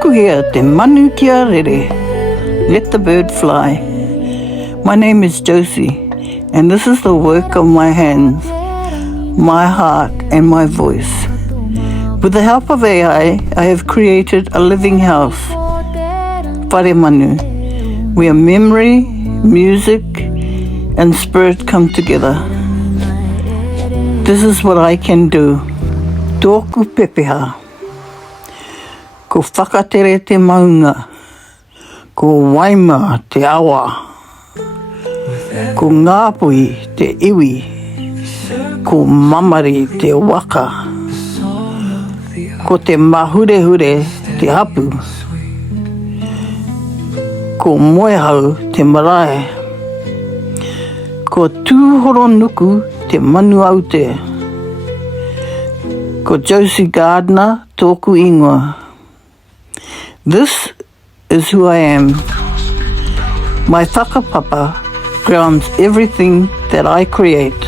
Tukuhea te manu kia rere. Let the bird fly. My name is Josie, and this is the work of my hands, my heart and my voice. With the help of AI, I have created a living house, Whare Manu, where memory, music and spirit come together. This is what I can do. Tōku Pepeha. Ko whakatere te maunga. Ko waima te awa. Ko ngāpui te iwi. Ko mamari te waka. Ko te mahurehure te hapu. Ko moehau te marae. Ko tūhoro nuku te manu aute. Ko Josie Gardiner tōku ingoa. This is who I am. My whakapapa grounds everything that I create.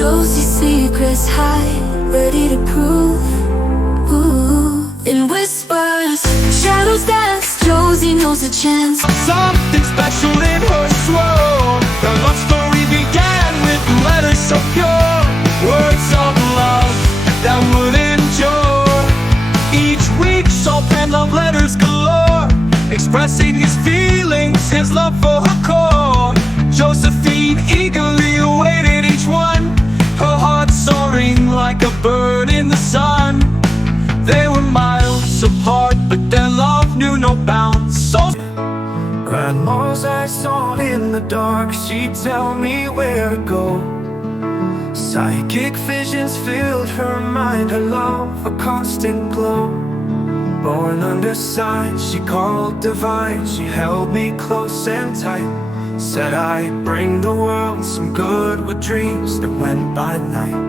Josie secrets hide, ready to prove. Ooh. In whispers, shadows dance. Josie knows a chance. Something special in her swirl. The love story began with letters so pure, words of love that would endure. Each week saw pen love letters galore, expressing his feelings, his love for her core. Josephine eagerly awaited each one, her heart soaring like a bird in the sun. They were miles apart, but their love knew no bounds. So Grandma's eyes saw in the dark, she'd tell me where to go. Psychic visions filled her mind, her love a constant glow. Born under signs, she called divine. She held me close and tight, said I'd bring the world some good with dreams that went by night.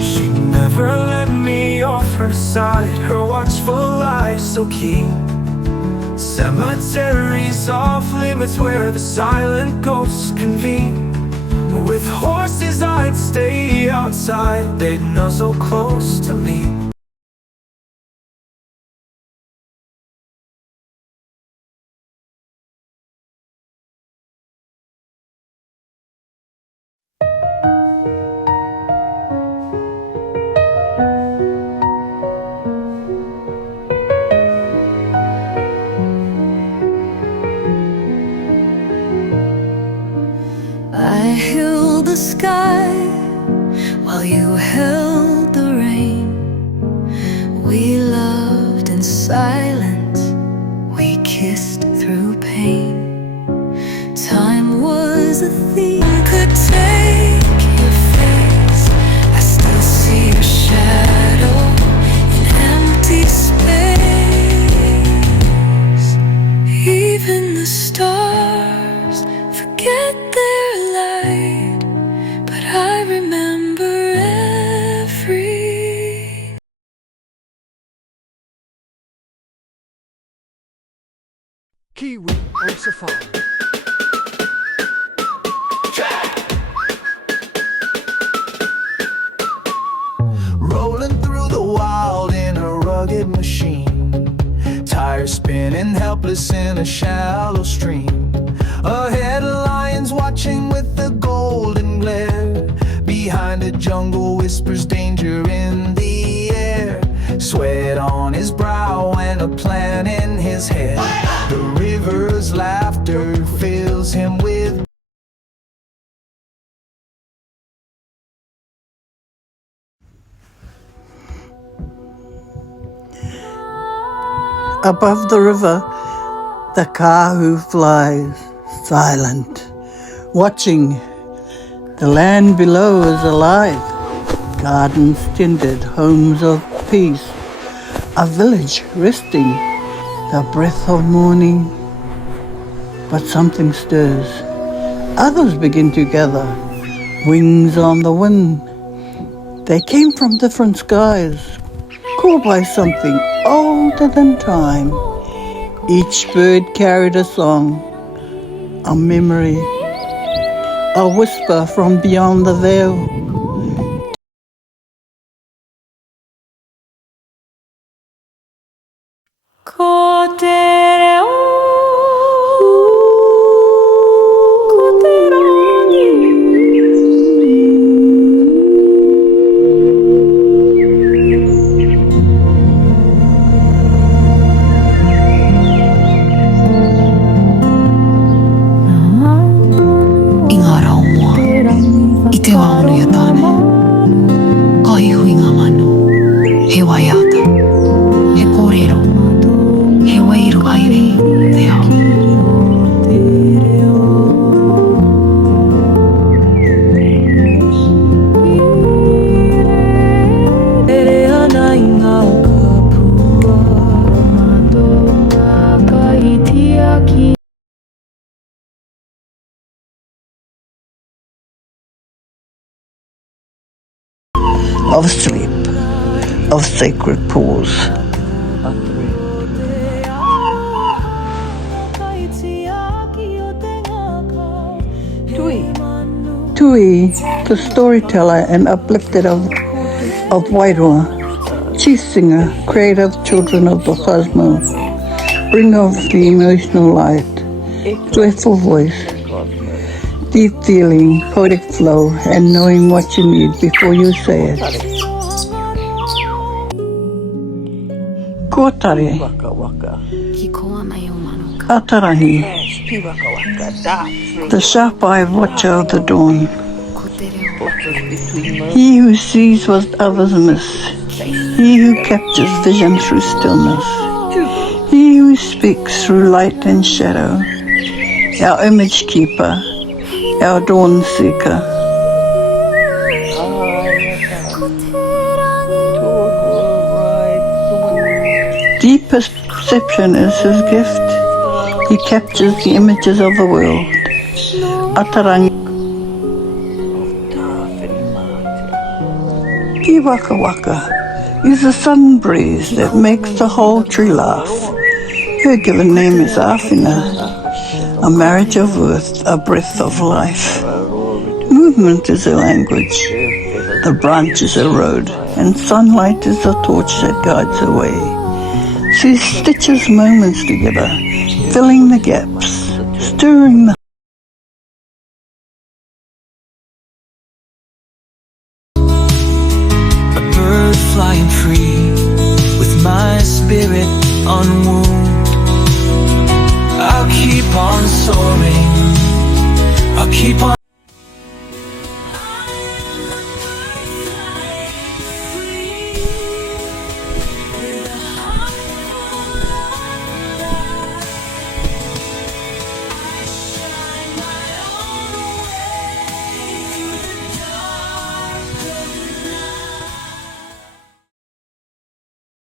She never let me off her side, her watchful eyes so keen. Cemeteries off limits where the silent ghosts convene. With horses I'd stay outside, they'd nuzzle close to me. I held the sky while you held the rain. We loved in silence, we kissed through pain. Time was a thief, could take your face. I still see your shadow in empty space. Even the stars forget their light, but I remember every. Kiwi on safari. Rolling through the wild in a rugged machine, tires spinning helpless in a shallow stream. Ahead lions watching with the golden glare. Behind a jungle whispers danger in the air. Sweat on his brow and a plan in his head. The river's laughter fills him with. Above the river, the Kahu flies, silent, watching. The land below is alive. Gardens tended, homes of peace. A village resting, the breath of morning. But something stirs. Others begin to gather, wings on the wind. They came from different skies, called by something older than time. Each bird carried a song, a memory, a whisper from beyond the veil. Kōtare o, kōtare I ngā rau moa, I te waonu ia tāne. Kai hui ngā manu, he waiata, he kōrero, he wairu aire te ao. Rere ana I ngā kapua, matonga kai tiaki. Of sleep, of sacred pause. Tui, the storyteller and uplifter of Wairua, chief singer, creator of children of the cosmos, bringer of the emotional light, joyful voice, deep feeling, poetic flow, and knowing what you need before you say it. Kōtare, Atarahi, the sharp-eyed watcher of the dawn, he who sees what others miss, he who captures vision through stillness, he who speaks through light and shadow, our image keeper, our dawn seeker. Deep perception is his gift. He captures the images of the world. Atarangi. Pīwakawaka is the sun breeze that makes the whole tree laugh. Her given name is Āwhina, a marriage of worth, a breath of life. Movement is a language, the branch is a road, and sunlight is the torch that guides the way. She stitches moments together, filling the gaps, stirring the A bird flying free, with my spirit unwound. I'll keep on soaring, I'll keep on